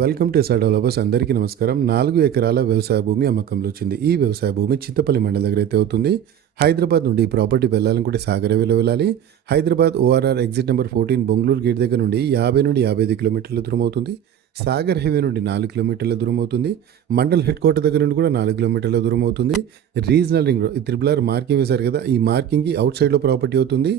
Welcome to SR developers. అందరికీ నమస్కారం. 4 ఎకరాల వ్యవసాయ భూమి అమ్మకంలో వచ్చింది. ఈ వ్యవసాయ భూమి చింతపల్లి మండలం దగ్గర అయితే అవుతుంది. హైదరాబాద్ నుండి ఈ ప్రాపర్టీ వెళ్ళాలనుకుంటే సాగర్ హైవేలో వెళ్ళాలి. Hyderabad ORR exit number 14 Bengaluru gate దగ్గర నుండి 50 నుండి 55 కిలోమీటర్ల దూరం అవుతుంది. సాగర్ హైవే నుండి 4 కిలోమీటర్ల దూరం అవుతుంది. మండల్ హెడ్ క్వార్టర్ దగ్గర నుండి కూడా 4 కిలోమీటర్ల దూరం అవుతుంది. Regional ring road triple R marking వేశారు కదా, ఈ మార్కింగ్కి అవుట్ సైడ్లో ప్రాపర్టీ అవుతుంది.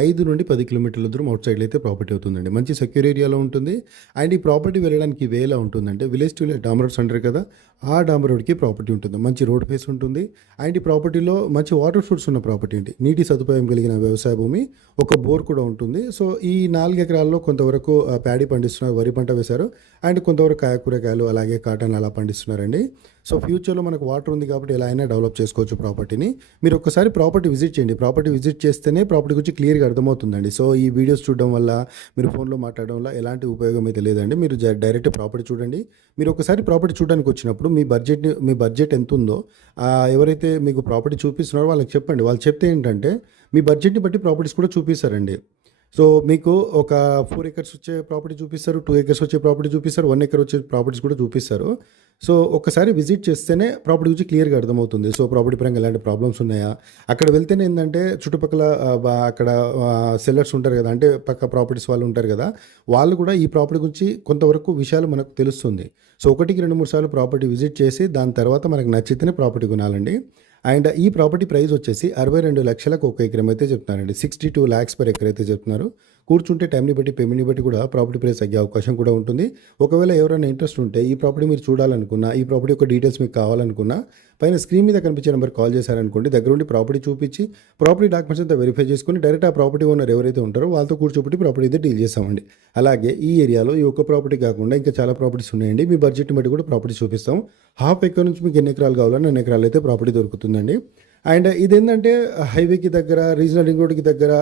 5 నుండి 10 కిలోమీటర్ల దూరం అవుట్ సైడ్లో అయితే ప్రాపర్టీ అవుతుందండి. మంచి సెక్యూర్ ఏరియాలో ఉంటుంది. అండ్ ఈ ప్రాపర్టీ వెళ్ళడానికి వేలా ఉంటుందంటే విలేజ్ టు విలేజ్ డాంబర్ రోడ్స్ అంటారు కదా, ఆ డాంబర్ రోడ్కి ప్రాపర్టీ ఉంటుంది. మంచి రోడ్ ఫేస్ ఉంటుంది. అండ్ ఈ ప్రాపర్టీలో మంచి వాటర్ సోర్స్ ఉన్న ప్రాపర్టీ ఏంటి, నీటి సదుపాయం కలిగిన వ్యవసాయ భూమి, ఒక బోర్ కూడా ఉంటుంది. సో ఈ 4 ఎకరాల్లో కొంతవరకు ప్యాడీ పండిస్తున్నారు, వరి పంట వేశారు. అండ్ కొంతవరకు కాయకూరకాయలు అలాగే కాటన్ అలా పండిస్తున్నారండి. సో ఫ్యూచర్లో మనకు వాటర్ ఉంది కాబట్టి ఎలా అయినా డెవలప్ చేసుకోవచ్చు ప్రాపర్టీని. మీరు ఒక్కసారి ప్రాపర్టీ విజిట్ చేయండి. ప్రాపర్టీ విజిట్ చేస్తేనే ప్రాపర్టీ గురించి క్లియర్గా అర్థమవుతుందండి. సో ఈ వీడియోస్ చూడడం వల్ల, మీరు ఫోన్లో మాట్లాడడం వల్ల ఎలాంటి ఉపయోగం అయితే లేదండి. మీరు డైరెక్ట్ ప్రాపర్టీ చూడండి. మీరు ఒకసారి ప్రాపర్టీ చూడడానికి వచ్చినప్పుడు మీ బడ్జెట్ ఎంత ఉందో ఎవరైతే మీకు ప్రాపర్టీ చూపిస్తున్నారో వాళ్ళకి చెప్పండి. వాళ్ళు చెప్తే ఏంటంటే మీ బడ్జెట్ని బట్టి ప్రాపర్టీస్ కూడా చూపిస్తారండి. సో మీకు ఒక 4 ఎకర్స్ వచ్చే ప్రాపర్టీ చూపిస్తారు, 2 ఎకర్స్ వచ్చే ప్రాపర్టీ చూపిస్తారు, 1 ఎకర్ వచ్చే ప్రాపర్టీస్ కూడా చూపిస్తారు. సో ఒక్కసారి విజిట్ చేస్తేనే ప్రాపర్టీ గురించి క్లియర్గా అర్థమవుతుంది. సో ప్రాపర్టీ పరంగా ఎలాంటి ప్రాబ్లమ్స్ ఉన్నాయా, అక్కడ వెళ్తేనే ఏంటంటే చుట్టుపక్కల అక్కడ సెల్లర్స్ ఉంటారు కదా, అంటే పక్క ప్రాపర్టీస్ వాళ్ళు ఉంటారు కదా, వాళ్ళు కూడా ఈ ప్రాపర్టీ గురించి కొంతవరకు విషయాలు మనకు తెలుస్తుంది. సో 1కి 2-3 సార్లు ప్రాపర్టీ విజిట్ చేసి దాని తర్వాత మనకు నచ్చితేనే ప్రాపర్టీ కొనాలండి. అండ్ ఈ ప్రాపర్టీ ప్రైస్ వచ్చేసి 62 లక్షలకు ఒక ఎకరం అయితే చెప్తున్నారండి. 62 lakhs per ఎకర్ అయితే చెప్తున్నారు. కూర్చుంటే టైంని బట్టి, పేమెంట్ని బట్టి కూడా ప్రాపర్టీ ప్రైస్ తగ్గే అవకాశం కూడా ఉంటుంది. ఒకవేళ ఎవరైనా ఇంట్రెస్ట్ ఉంటే ఈ ప్రాపర్టీ మీరు చూడాలనుకున్నా, ఈ ప్రాపర్టీ యొక్క డీటెయిల్స్ మీకు కావాలనుకున్నా, పైన స్క్రీన్ మీద కనిపించే నెంబర్ కాల్ చేశారనుకోండి, దగ్గరుండి ప్రాపర్టీ చూపించి ప్రాపర్టీ డాక్యుమెంట్స్ అంతా వెరిఫై చేసుకుని డైరెక్ట్ ఆ ప్రాపర్టీ ఓనర్ ఎవరైతే ఉంటారో వాళ్ళతో కూర్చోబెట్టి ప్రాపర్టీ అయితే డీల్ చేస్తామండి. అలాగే ఈ ఏరియాలో ఈ ఒక్క ప్రాపర్టీ కాకుండా ఇంకా చాలా ప్రాపర్టీస్ ఉన్నాయండి. మీ బడ్జెట్ని బట్టి కూడా ప్రాపర్టీ చూపిస్తాం. హాఫ్ ఎకర్ నుంచి మీకు ఎన్ని ఎకరాలు కావాలని అన్ని ఎకరాలు అయితే ప్రాపర్టీ దొరుకుతుందండి. అండ్ ఇదేంటంటే హైవేకి దగ్గర, రీజనల్ రింగ్ రోడ్కి దగ్గర,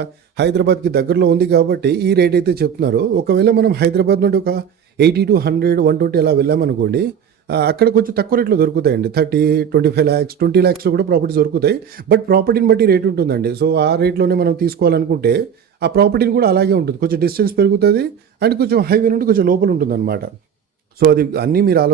హైదరాబాద్కి దగ్గరలో ఉంది కాబట్టి ఈ రేట్ అయితే చెప్తున్నారు. ఒకవేళ మనం హైదరాబాద్ నుండి ఒక 80 to 100, 120 అలా వెళ్ళామనుకోండి, అక్కడ కొంచెం తక్కువ రేట్లో దొరుకుతాయండి. 30, 25 lakhs, 20 lakhsలో కూడా ప్రాపర్టీస్ దొరుకుతాయి. బట్ ప్రాపర్టీని బట్టి రేట్ ఉంటుందండి. సో ఆ రేట్లోనే మనం తీసుకోవాలనుకుంటే ఆ ప్రాపర్టీని కూడా అలాగే ఉంటుంది. కొంచెం డిస్టెన్స్ పెరుగుతుంది అండ్ కొంచెం హైవే నుండి కొంచెం లోపల ఉంటుంది అనమాట. సో అది అన్నీ మీరు